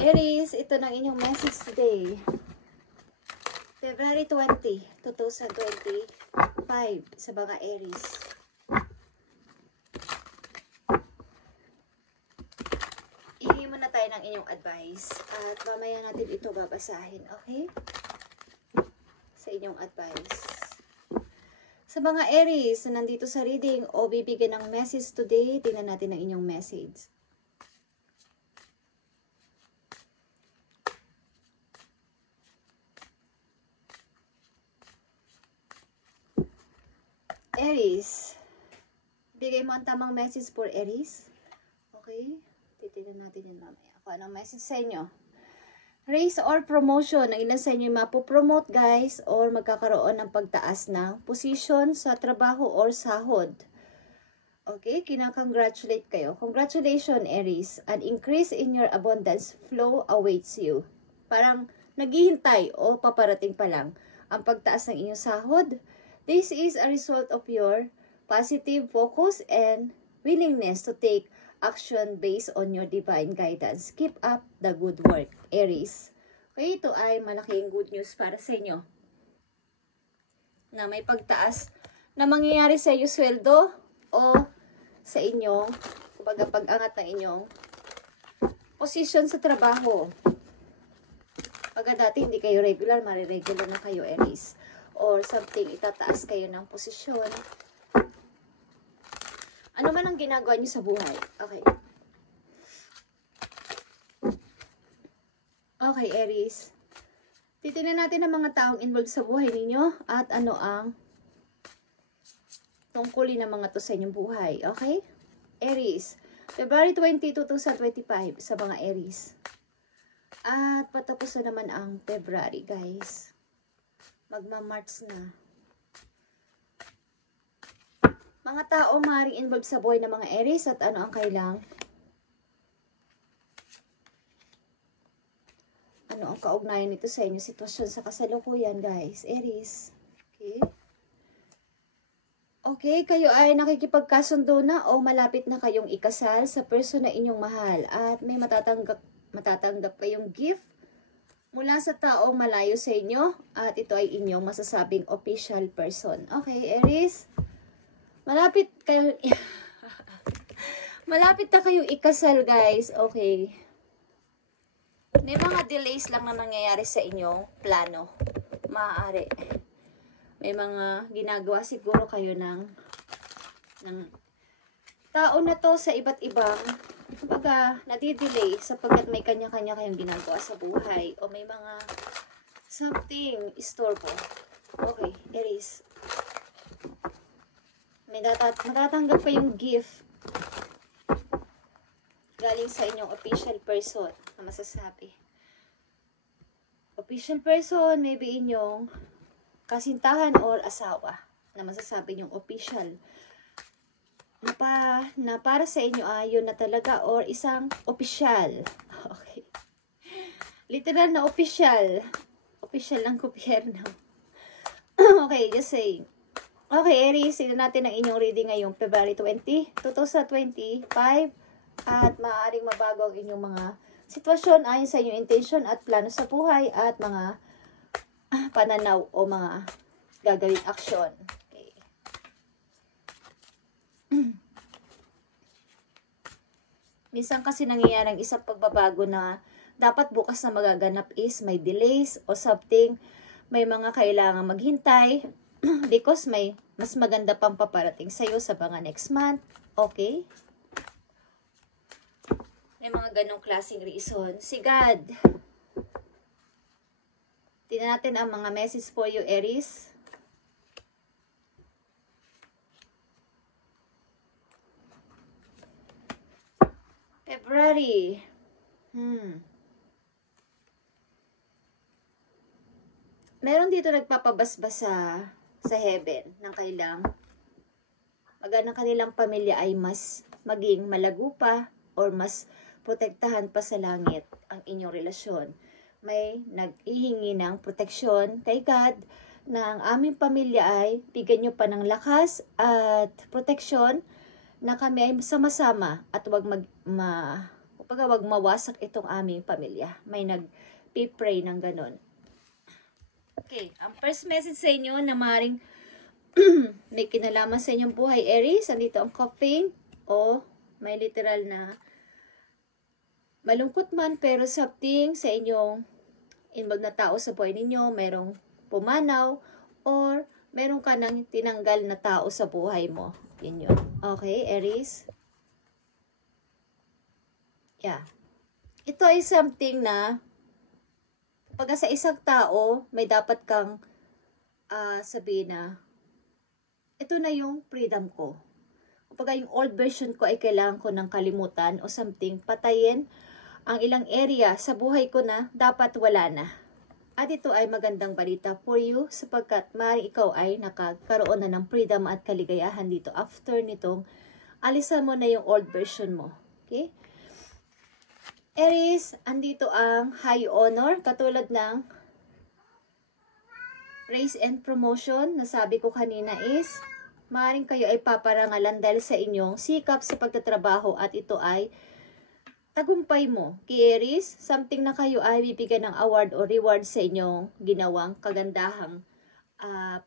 Aries, ito na inyong message today. February 20, 2025 sa mga Aries. Ihingi muna tayo ng inyong advice at mamaya natin ito babasahin, okay? Sa inyong advice. Sa mga Aries na nandito sa reading o bibigyan ng message today, tingnan natin ang inyong message. Aries, bigay mo ang tamang message for Aries. Okay? Titignan natin yan mamaya. Ako, anong message sa inyo? Raise or promotion. Ang ilan sa inyo mapopromote, guys, or magkakaroon ng pagtaas ng position sa trabaho or sahod. Okay? Kinakongratulate kayo. Congratulations, Aries. An increase in your abundance flow awaits you. Parang naghihintay o paparating pa lang ang pagtaas ng inyong sahod. This is a result of your positive focus and willingness to take action based on your divine guidance. Keep up the good work, Aries. Okay, ito ay malaking good news para sa inyo. Na may pagtaas na mangyayari sa iyo sweldo o sa inyong, kumbaga pag-angat ng inyong position sa trabaho. Pagka dati hindi kayo regular, mariregular na kayo, Aries. Or something, itataas kayo ng posisyon. Ano man ang ginagawa niyo sa buhay. Okay. Okay, Aries. Titingnan natin ang mga taong involved sa buhay ninyo at ano ang tungkulin ng mga to sa inyong buhay. Okay? Aries. February 22, 2025 sa mga Aries. At patapos na naman ang February, guys. Magma-March na. Mga tao maaaring involved sa buhay ng mga Aries at ano ang kailang? Ano ang kaugnayan nito sa inyo? Sitwasyon sa kasalukuyan, guys. Aries. Okay. Okay, kayo ay nakikipagkasundo na o malapit na kayong ikasal sa person na inyong mahal at may matatanggap kayong gift mula sa taong malayo sa inyo at ito ay inyong masasabing official person. Okay, Aries? Malapit kayo malapit na kayong ikasal, guys. Okay. May mga delays lang na nangyayari sa inyong plano. Maaari. May mga ginagawa siguro kayo ng tao na to sa iba't ibang kumbaga, nadidelay sapagkat may kanya-kanya kayong ginagawa sa buhay o may mga something store po. Okay, Aries. May matatanggap kayong gift galing sa inyong official person na masasabi. Official person, maybe inyong kasintahan or asawa na masasabi nyong official. Na para sa inyo yun na talaga or isang opisyal. Okay. Literal na opisyal. Opisyal ng gobyerno. Okay, just saying. Okay, Aries, tignan natin ang inyong reading ngayong February 20, 2025 at maaaring mabago ang inyong mga sitwasyon ayon sa inyong intention at plano sa buhay at mga pananaw o mga gagawing aksyon. Minsan kasi nangyayari ang isang pagbabago na dapat bukas na magaganap is may delays o something, may mga kailangan maghintay because may mas maganda pang paparating sa'yo sa mga next month. Okay? May mga ganong klaseng reason. Si God. Tingnan natin ang mga message for you, Aries. February. Meron dito nagpapabasbas sa heaven ng kailang ng kanilang pamilya ay mas maging malago pa or mas protektahan pa sa langit ang inyong relasyon. May nag-ihingi ng proteksyon kay God na ang aming pamilya ay bigyan nyo pa ng lakas at proteksyon na kami ay sama-sama at huwag Kapag wag mawasak itong aming pamilya. May nag-pray ng ganun. Okay, ang first message sa inyo na maaaring may kinalaman sa inyong buhay, Aries. Andito ang coughing o may literal na malungkot man pero something sa inyong involved na tao sa buhay ninyo, merong pumanaw or meron ka nang tinanggal na tao sa buhay mo. Yun yun. Okay, Aries? Yeah. Ito ay something na pag sa isang tao, may dapat kang sabihin na ito na yung freedom ko. Kapag yung old version ko ay kailangan ko ng kalimutan o something, patayin ang ilang area sa buhay ko na dapat wala na. At ito ay magandang balita for you sapagkat maaaring ikaw ay nakakaroon na ng freedom at kaligayahan dito after nitong alisan mo na yung old version mo. Okay? Aries, andito ang high honor katulad ng raise and promotion na sabi ko kanina is maaaring kayo ay paparangalan dahil sa inyong sikap sa pagtatrabaho at ito ay tagumpay mo. Kay Aries, something na kayo ay bibigyan ng award o reward sa inyong ginawang kagandahang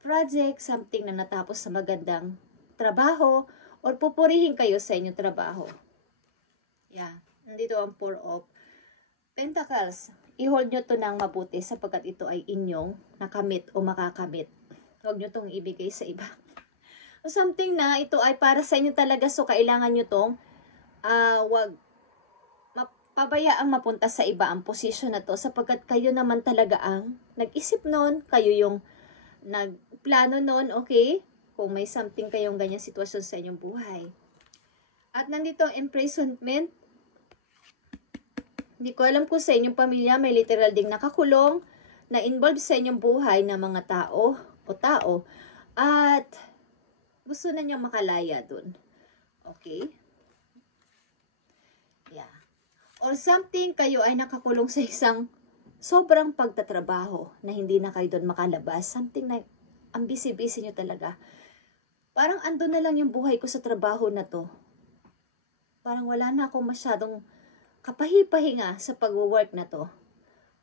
project, something na natapos sa magandang trabaho or pupurihin kayo sa inyong trabaho. Yeah. Nandito ang Four of Pentacles. I-hold nyo to ng mabuti sapagkat ito ay inyong nakamit o makakamit. Huwag nyo tong ibigay sa iba. O something na ito ay para sa inyo talaga so kailangan nyo tong wag pabayaang mapunta sa iba ang posisyon na to sapagkat kayo naman talaga ang nag-isip nun, kayo yung nagplano nun, okay? Kung may something kayong ganyan sitwasyon sa inyong buhay. At nandito ang imprisonment. Hindi ko alam kung sa inyong pamilya may literal ding nakakulong na involved sa inyong buhay na mga tao at gusto na niyang makalaya dun. Okay? Yeah. Or something kayo ay nakakulong sa isang sobrang pagtatrabaho na hindi na kayo dun makalabas. Something na ang busy-busy nyo talaga. Parang ando na lang yung buhay ko sa trabaho na to. Parang wala na akong masyadong kapahi-pahinga sa pag-work na to.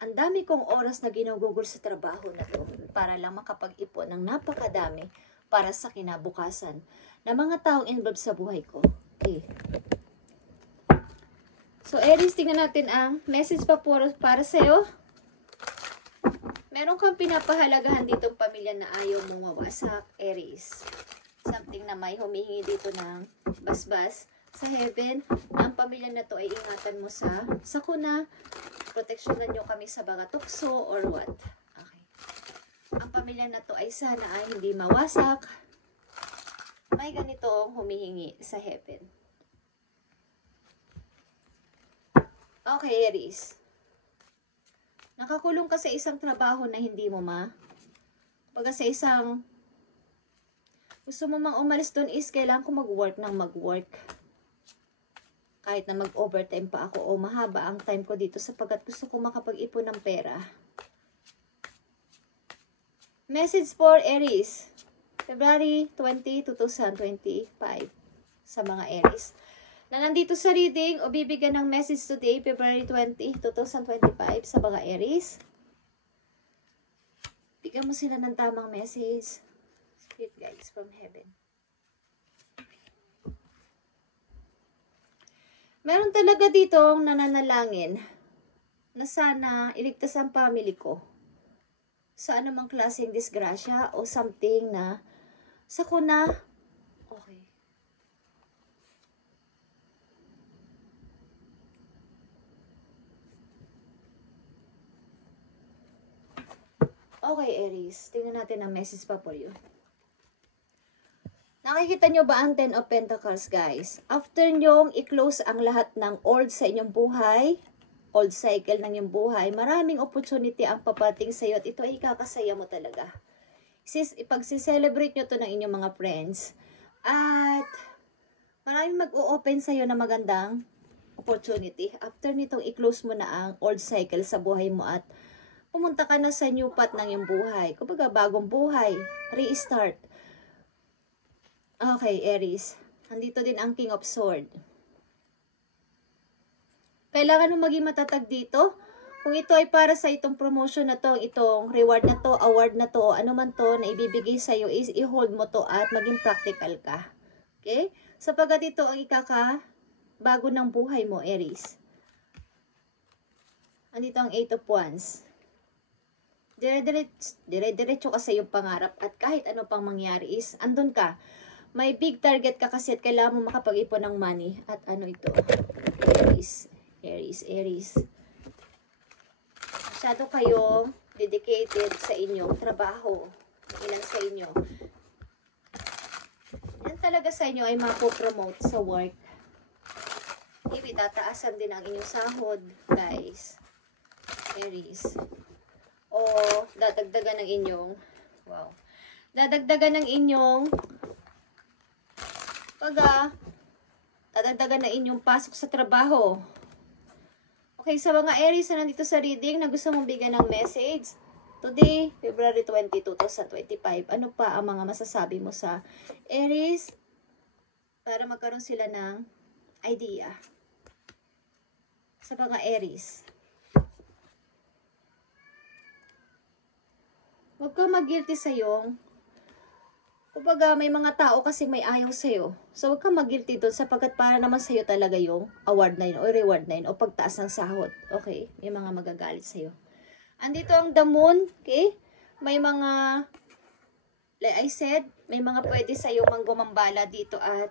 Ang dami kong oras na ginugugol sa trabaho na to para lang makapag-ipon ng napakadami para sa kinabukasan ng mga taong involved sa buhay ko. Okay. So, Aries, tingnan natin ang message pa para sa'yo. Meron kang pinapahalagahan ditong pamilya na ayaw mong mawasak, Aries. Something na may humihingi dito ng basbas sa heaven. Ang pamilya na to ay ingatan mo sa sakuna. Proteksyonan nyo kami sa mga tukso or what. Okay. Ang pamilya na to ay sana ay hindi mawasak. May ganitong humihingi sa heaven. Okay, Aries. Nakakulong ka sa isang trabaho na hindi mo pag sa isang gusto mo mang umalis doon is kailangan ko mag-work ng mag-work. Kahit na mag-overtime pa ako o mahaba ang time ko dito sapagkat gusto ko makapag-ipon ng pera. Message for Aries. February 20, 2025 sa mga Aries. Na nandito sa reading o bibigyan ng message today, February 20, 2025 sa mga Aries. Bigyan mo sila ng tamang message. Spirit guides from heaven. Meron talaga ditong nananalangin na sana iligtas ang family ko sa anumang klaseng disgrasya o something na sakuna. Okay. Okay, Aries. Tingnan natin ang message pa for you. Nakikita nyo ba ang 10 of Pentacles, guys? After nyong i-close ang lahat ng old sa inyong buhay, old cycle ng inyong buhay, maraming opportunity ang papating sa iyo at ito ay ikakasaya mo talaga. Ipag-celebrate nyo to ng inyong mga friends. At maraming mag-o-open sa iyo na magandang opportunity. After nitong i-close mo na ang old cycle sa buhay mo at pumunta ka na sa new path ng iyong buhay. Kumbaga, bagong buhay. Restart. Okay, Aries. Nandito din ang King of Swords. Kailangan mo maging matatag dito. Kung ito ay para sa itong promotion na to, itong reward na to, award na to, ano man to na ibibigay sa iyo, is i-hold mo to at maging practical ka. Okay? Sapagkat ito ang bago ng buhay mo, Aries. Andito ang 8 of Wands. Dire-diretso ka sa iyong pangarap at kahit ano pang mangyari is andun ka. May big target ka kasi at kailangan mo makapag-ipon ng money. At ano ito? Aries. Masyado kayong dedicated sa inyong trabaho. Ilan sa inyo. Yan talaga sa inyo ay mapopromote sa work. Maybe tataasan din ang inyong sahod, guys. Aries. O dadagdagan ng inyong dadagdagan ng inyong dadagdagan ng inyong pasok sa trabaho. Okay, sa mga Aries na nandito sa reading na gusto mong bigyan ng message, today, February 20, 2025, ano pa ang mga masasabi mo sa Aries para magkaroon sila ng idea sa mga Aries? Huwag kang mag-guilty sa iyong kumbaga, may mga tao kasi may ayaw sa'yo. So, huwag kang mag-guilty doon sapagkat para naman sa'yo talaga yung award na yun o reward na yun o pagtaas ng sahod. Okay? May mga magagalit sa'yo. Andito ang the moon. Okay? May mga, like I said, may mga pwede sa'yo manggumambala dito at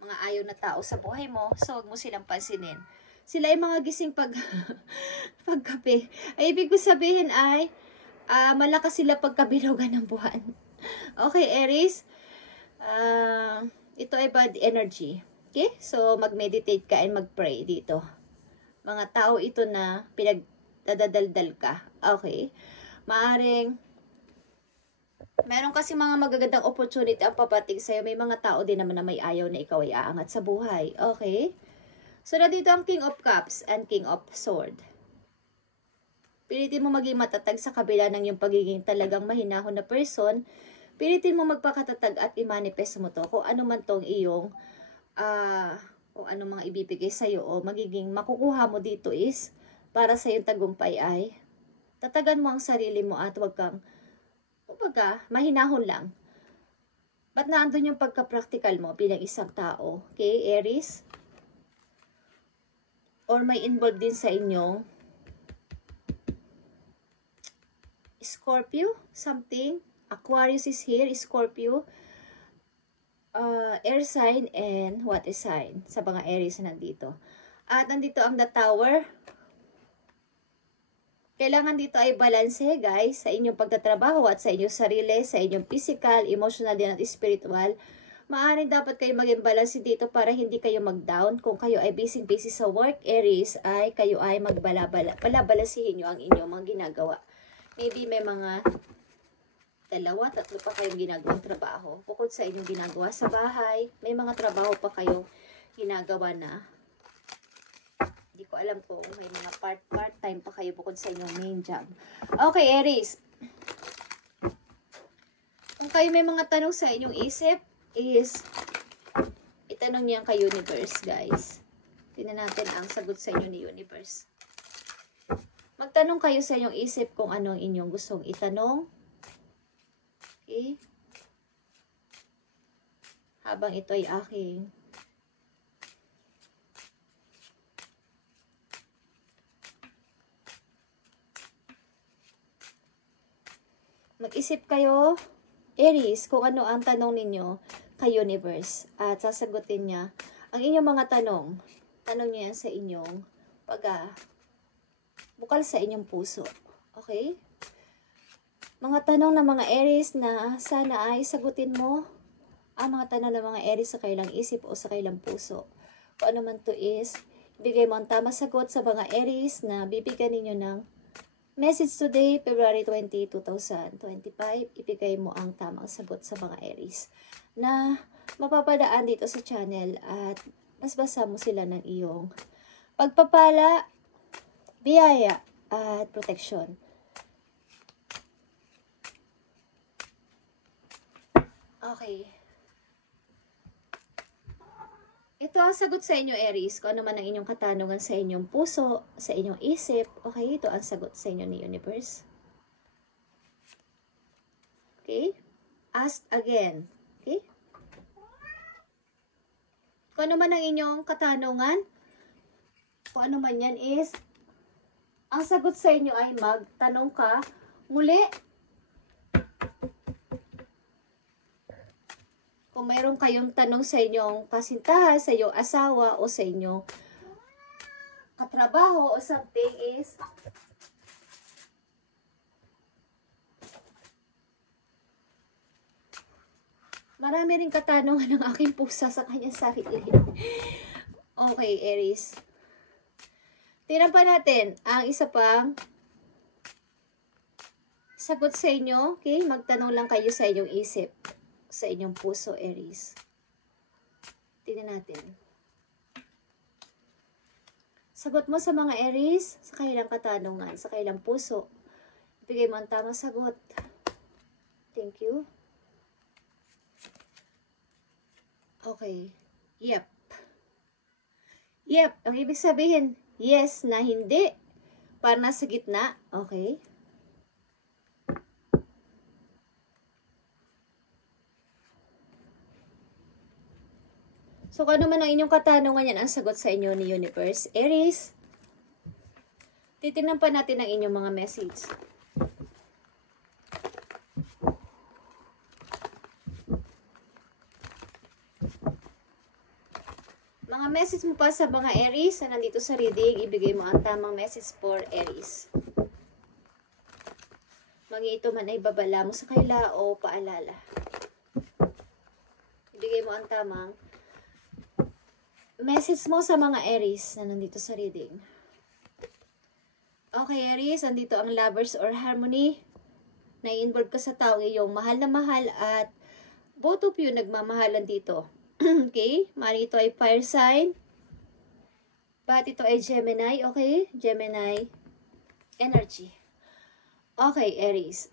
mga ayaw na tao sa buhay mo. So, huwag mo silang pansinin. Sila ay mga gising pagkape. Ay, ibig ko sabihin ay, malakas sila pagkabilugan ng buwan. Okay, Aries. Ito ay bad energy. Okay? So, mag-meditate ka and mag-pray dito. Mga tao ito na pinagdadaldal ka. Okay? Meron kasi mga magagandang opportunity ang papating sa'yo. May mga tao din naman na may ayaw na ikaw ay aangat sa buhay. Okay? So, nandito ang King of Cups and King of Sword. Pilitin mo maging matatag sa kabila ng yung pagiging talagang mahinahon na person. Pilitin mo magpakatatag at i-manifest mo to. Kung ano man tong iyong, o ano mga ibibigay sa'yo o magiging makukuha mo dito is, para sa iyong tagumpay ay, tatagan mo ang sarili mo at huwag kang, kumbaga, mahinahon lang. Ba't naandun yung pagka-practical mo bilang isang tao? Okay, Aries? Or may involved din sa inyong Scorpio? Something? Aquarius is here, Scorpio, air sign, and water sign sa mga Aries na nandito. At nandito ang the Tower. Kailangan dito ay balanse, guys, sa inyong pagtatrabaho at sa inyong sarili, sa inyong physical, emotional, din at spiritual. Maaaring dapat kayo maging balanse dito para hindi kayo mag-down. Kung kayo ay busy sa work, Aries, ay kayo ay palabalansihin nyo ang inyong mga ginagawa. Maybe may mga 2, 3 pa kayong ginagawang trabaho. Bukod sa inyong ginagawa sa bahay, may mga trabaho pa kayong ginagawa na hindi ko alam kung may mga part-time pa kayo bukod sa inyong main job. Okay, Aries. Kung kayo may mga tanong sa inyong isip, is itanong niyan kay Universe, guys. Tingnan natin ang sagot sa inyo ni Universe. Magtanong kayo sa inyong isip kung ano ang inyong gustong itanong. Okay. Habang ito ay aking mag-isip kayo, Aries, kung ano ang tanong ninyo kay Universe. At sasagutin niya ang inyong mga tanong. Tanong niya yan sa inyong bukal sa inyong puso. Okay? Mga tanong ng mga Aries na sana ay sagutin mo ang mga tanong ng mga Aries sa kailang isip o sa kailang puso. Kung ano man to is, ibigay mo ang tamang sagot sa mga Aries na bibigyan ninyo ng message today, February 20, 2025. Ibigay mo ang tamang sagot sa mga Aries na mapapadaan dito sa channel at basbasa mo sila ng iyong pagpapala, biyaya, at protection. Okay. Ito ang sagot sa inyo, Aries. Kung ano man ang inyong katanungan sa inyong puso, sa inyong isip, okay, ito ang sagot sa inyo ni Universe. Okay? Ask again. Okay? Kung ano man ang inyong katanungan, kung ano man yan is, ang sagot sa inyo ay magtanong ka muli. Kung mayroon kayong tanong sa inyong kasintahan, sa inyong asawa, o sa inyong katrabaho, o something is, marami rin katanungan ng aking pusa sa kanyang sarili. Okay, Aries. Tingnan pa natin ang isa pang sagot sa inyo. Okay, magtanong lang kayo sa inyong isip, sa inyong puso, Aries. Tingnan natin. Sagot mo sa mga Aries, sa kailang katanungan, sa kailang puso. Ibigay mo ang tamang sagot. Thank you. Okay. Yep. Yep. Ang ibig sabihin, yes na hindi. Para nasa gitna. Okay. So, kung ano man ang inyong katanungan, yan ang sagot sa inyo ni Universe. Aries, titignan pa natin ang inyong mga message. Mga message mo pa sa mga Aries na nandito sa reading, ibigay mo ang tamang message for Aries. Mangi ito man ay babala mo sa kaila o paalala. Ibigay mo ang tamang message mo sa mga Aries na nandito sa reading. Okay, Aries, nandito ang lovers or harmony. Na-involve ka sa taong iyong mahal na mahal at both of you nagmamahalan dito. Okay? Mari ito ay fire sign. But ito ay Gemini, okay? Gemini energy. Okay, Aries.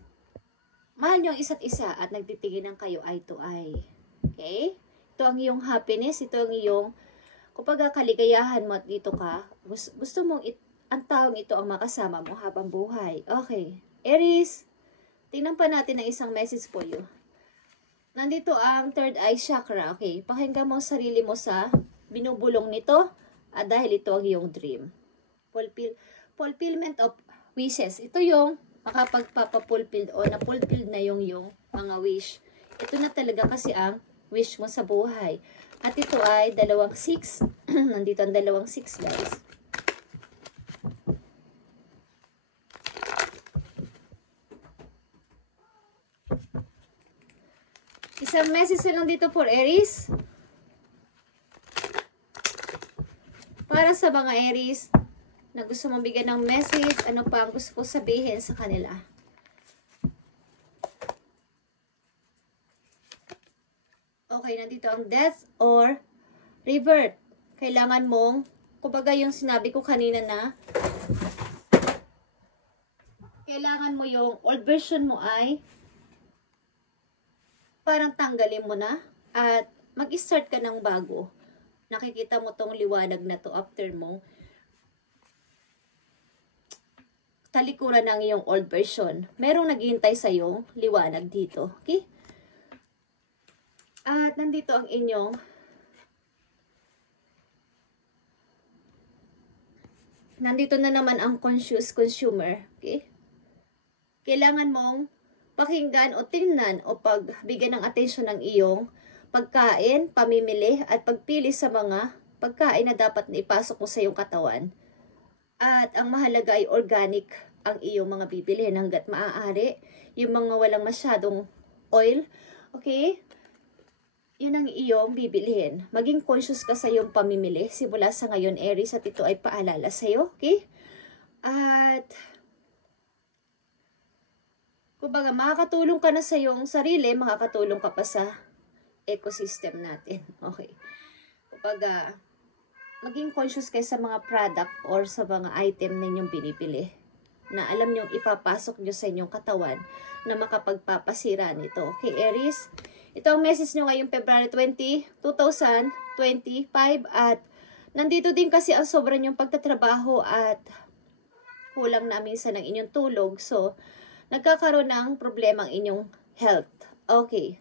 Mahal niyo ang isa't isa at nagtitiginan kayo eye to eye. Okay? Ito ang iyong happiness. Ito ang iyong kapag kaligayahan mo at dito ka, gusto mong ang taong ito ang makasama mo habang buhay. Okay. Aries, tingnan pa natin ang isang message for you. Nandito ang third eye chakra. Okay. Pakinggan mo ang sarili mo sa binubulong nito at dahil ito ang iyong dream. Fulfillment of wishes. Ito yung makapagpapapulfill o na-fulfill na yung mga wish. Ito na talaga kasi ang wish mo sa buhay. At ito ay 2-6. Nandito ang 2-6, guys. Isang message lang dito for Aries. Para sa mga Aries na gusto mong bigyan ng message, ano pa ang gusto ko sabihin sa kanila. Okay, nandito ang death or revert. Kailangan mong, kumbaga yung sinabi ko kanina na, kailangan mo yung old version mo ay parang tanggalin mo na at mag-start ka ng bago. Nakikita mo tong liwanag na to after mo talikuran ng iyong old version. Merong naghihintay sa iyong liwanag dito. Okay? At nandito ang inyong nandito na naman ang conscious consumer. Okay? Kailangan mong pakinggan o tingnan o pagbigyan ng atensyon ng iyong pagkain, pamimili at pagpili sa mga pagkain na dapat na ipasok mo sa iyong katawan. At ang mahalaga ay organic ang iyong mga bibilihin hanggat maaari. Yung mga walang masyadong oil, okay? Yun ang iyong bibilihin. Maging conscious ka sa iyong pamimili. Simula sa ngayon, Aries, at ito ay paalala sa iyo, okay? At kumbaga, makakatulong ka na sa iyong sarili, makakatulong ka pa sa ecosystem natin. Okay. Kumbaga, maging conscious kayo sa mga product or sa mga item na inyong binibili na alam nyo ipapasok nyo sa inyong katawan na makapagpapasira nito. Okay, Aries? Ito ang message nyo ngayong February 20, 2025. 25 at nandito din kasi ang sobrang yung pagtatrabaho at kulang na minsan ng inyong tulog. So, nagkakaroon ng problema ang inyong health. Okay.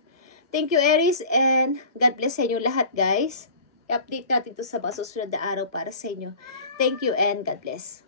Thank you, Aries, and God bless sa inyo lahat, guys. I-update natin ito sa mga susunod na araw para sa inyo. Thank you and God bless.